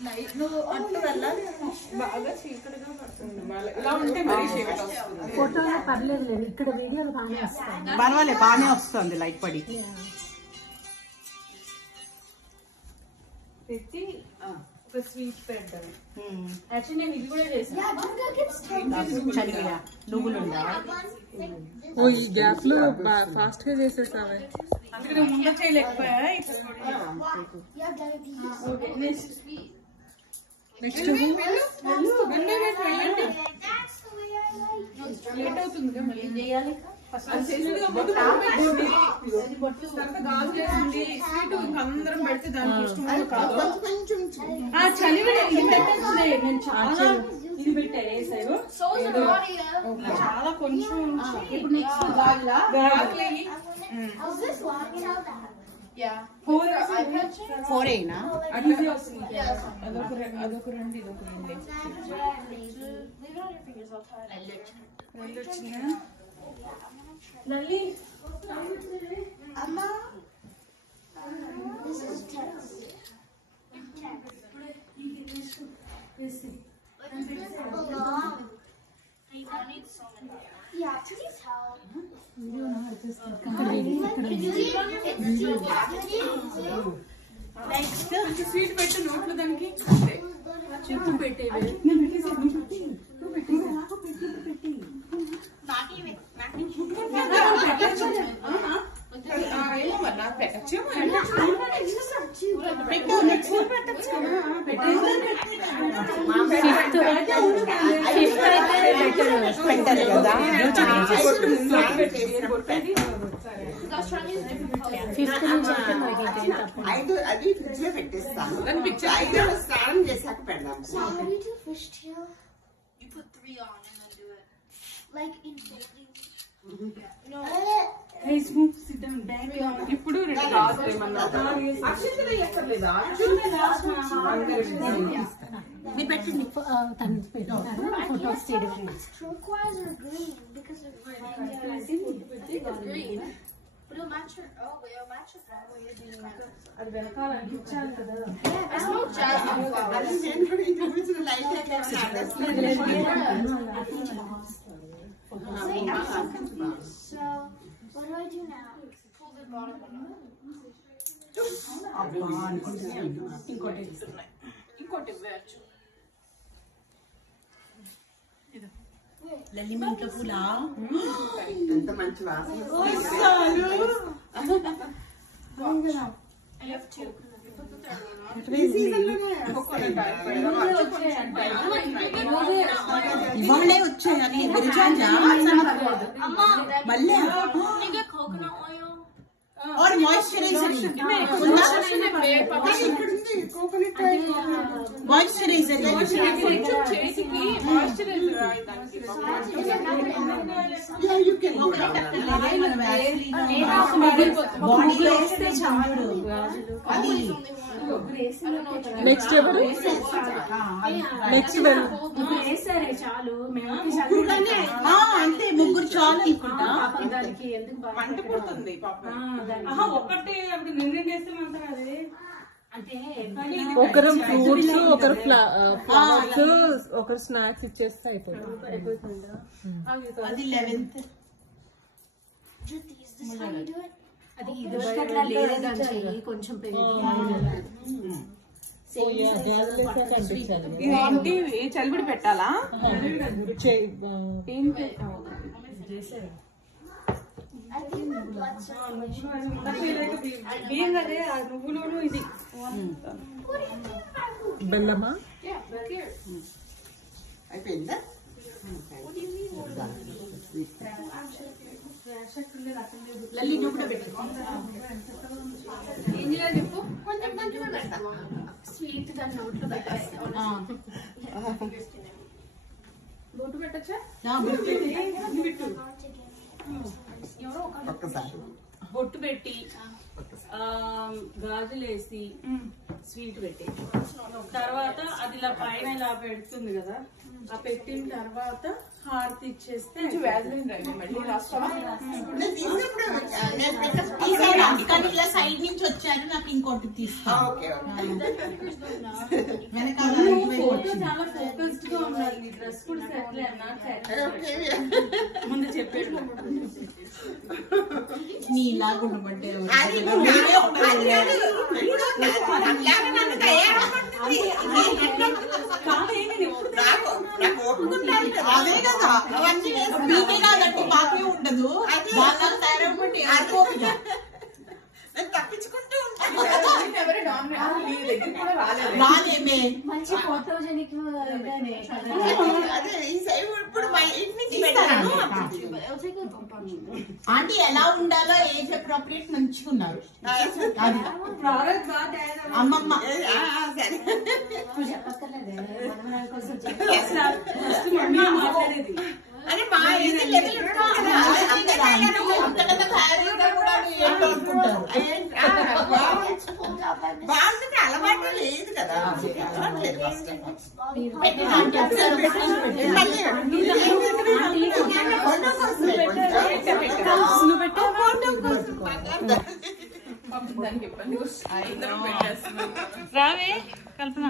నువ్వు అట్లా వెళ్ళాలి బాగా చీకటిగా పడుతుంది ఇలా ఉంటే మరీ చీకటి వస్తుంది ఫోటోలో పర్లేదు లేదు ఇక్కడ వీడియోలు బాగానే వస్తాయి పర్వాలేదు బాగానే వస్తుంది లైట్ పడి పెట్టి ఒక స్వీట్ పెడతాను యాక్చువల్లీ నేను ఇది కూడా చేశాను చలివిడ నువ్వులుండా ఓ ఈ గ్యాప్ లో ఫాస్ట్ గా చేసేసావే అందుకని ముందు చేయలేకపోయా నెక్స్ట్ లేట్ అవుతుంది మళ్ళీ చేయాలి అందరం పెడితే దానికి ఇష్టం కాదు చలివిడ ఇది పెట్టేస్తుంది నేను చాలా ఇది పెట్టాను వేసారు చాలా కొంచెం ఇప్పుడు నెక్స్ట్ ఫోర్ అయినా అదొక రెండు ఇదొక రెండు వచ్చిందా నల్లి స్వీట్ పెట్టు నోట్లు దానికి చెప్పు పెట్టేవి అది ఫ్రిడ్జ్ లో పెట్టేస్తాను స్నానం చేశాక పెడదాం ఇప్పుడు అది వెనకాల ఇచ్చాను కదా What do I do now? Pull the bottom. ఇంకోటి ఇవ్వచ్చు లల్లి మంట పూల ఎంత మంచి వాసన ఇవాళే వచ్చాయని మళ్ళీ और moisturiser moisturiser you can next ఎవరు నెక్స్ట్ వేసారే చాలు అంతే ముగ్గురు చాలు అనుకుంటా దానికి ఎందుకు పంట పుడుతుంది ఒక్కటే నిన్న చేస్తే మాత్రం అదే అంటే ఒకరు ఫ్రూట్స్ ఒకరు ఫ్లవర్స్ ఒకరు స్నాక్స్ ఇచ్చేస్తే అయిపోతుంది అది 11th అది ఇదివరకట్లా లేదంటే కొంచెం ఇదేంటి చలివిడి పెట్టాలా నువ్వులు ఇది బెల్లమా అయిపోయిందా లల్లి నువ్వు కూడా పెట్టు ఏం చేయాలి చెప్పు కొంచెం కొంచెం పెడతా స్వీట్ దాని నోట్లో పెట్టేస్తా బొట్టు పెట్టచ్చా బొట్టు పెట్టి గాజులేసి స్వీట్ పెట్టి తర్వాత అది ఇలా పైన ఇలా పెడుతుంది కదా ఆ పెట్టిన తర్వాత హారతి ఇచ్చేస్తే సైడ్ నుంచి వచ్చారు నాకు ఇంకోటి తీసుకో వెనక ఇంకా చాలా ఫోకస్డ్ గా ఉన్నారు. మీ డ్రెస్ కూడా సెటిల్ ముందు చెప్పాడు. నీలాగా ఉండబట్టే అదే కదా అవన్నీ మీకే కాదండి మాకే ఉండదు. వాళ్ళ తయారబట్టి ఆడుకోకుండా తప్పించుకుంటూ ఉంటాను. రాలేమే మంచి ఫోటోజెనిక్ అదే ఈ సైడ్ ఇప్పుడు మా ఇంటి నుంచి పెట్టాను. ఆంటీ ఎలా ఉండాలో ఏజ్ అప్రోప్రియేట్ మంచుకున్నారు. అమ్మమ్మ మాట్లాడేది అని మా ఏజ్ లెవెల్ అంతకన్నా తయారు కూడా ఏంటో అనుకుంటారు. బాగుంటుంది అలవాటు లేదు కదా. రావే కల్పన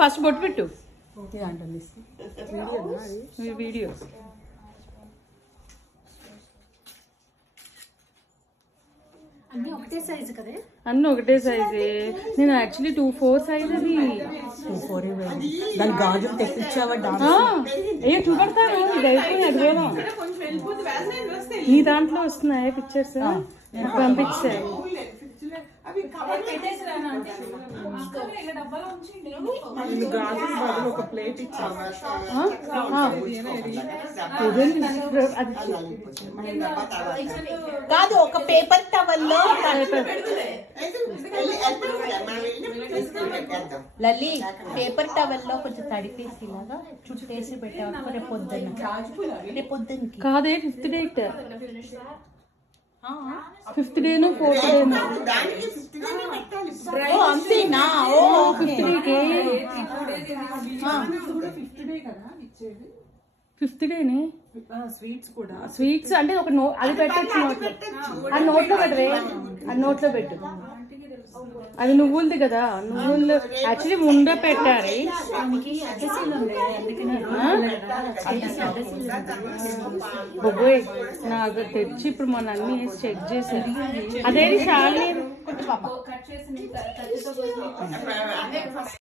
ఫస్ట్ బొట్టు పెట్టు. వీడియో అన్ని ఒకటే సైజు కదా. అన్నీ ఒకటే సైజే. నేను యాక్చువల్లీ 2-4 సైజ్ అది. దాని గాజులు తెప్పించావా? అయ్యో చూపెడతాను. ఇది అయిపోయింది. అది పోదాం. నీ దాంట్లో వస్తున్నాయి పిక్చర్స్ పంపించాయి. గాజులు ఒక ప్లేట్ ఇచ్చాను. కాదు ఒక పేపర్ టవల్లో లల్లి పేపర్ టవల్లో కొంచెం తడిపేసి ఇలాగా చుట్టేసి పెట్టావు. రేపు పొద్దున్నకి కాదే 5th డేట్. 5th డేను 4th డేను అంతేనా? 5th డేకే 5th డేనే స్వీట్స్ అంటే ఒక అది పెట్టచ్చు నోట్లో. అది నోట్లో పెట్టవే. అది నోట్లో పెట్టు. అది నువ్వులది కదా. నువ్వులు యాక్చువల్లీ ముంద పెట్టాలి. బొబ్బోయ్ నాకు తెచ్చి ఇప్పుడు మన అన్ని వేసి చెక్ చేశారు. అదేది చాలా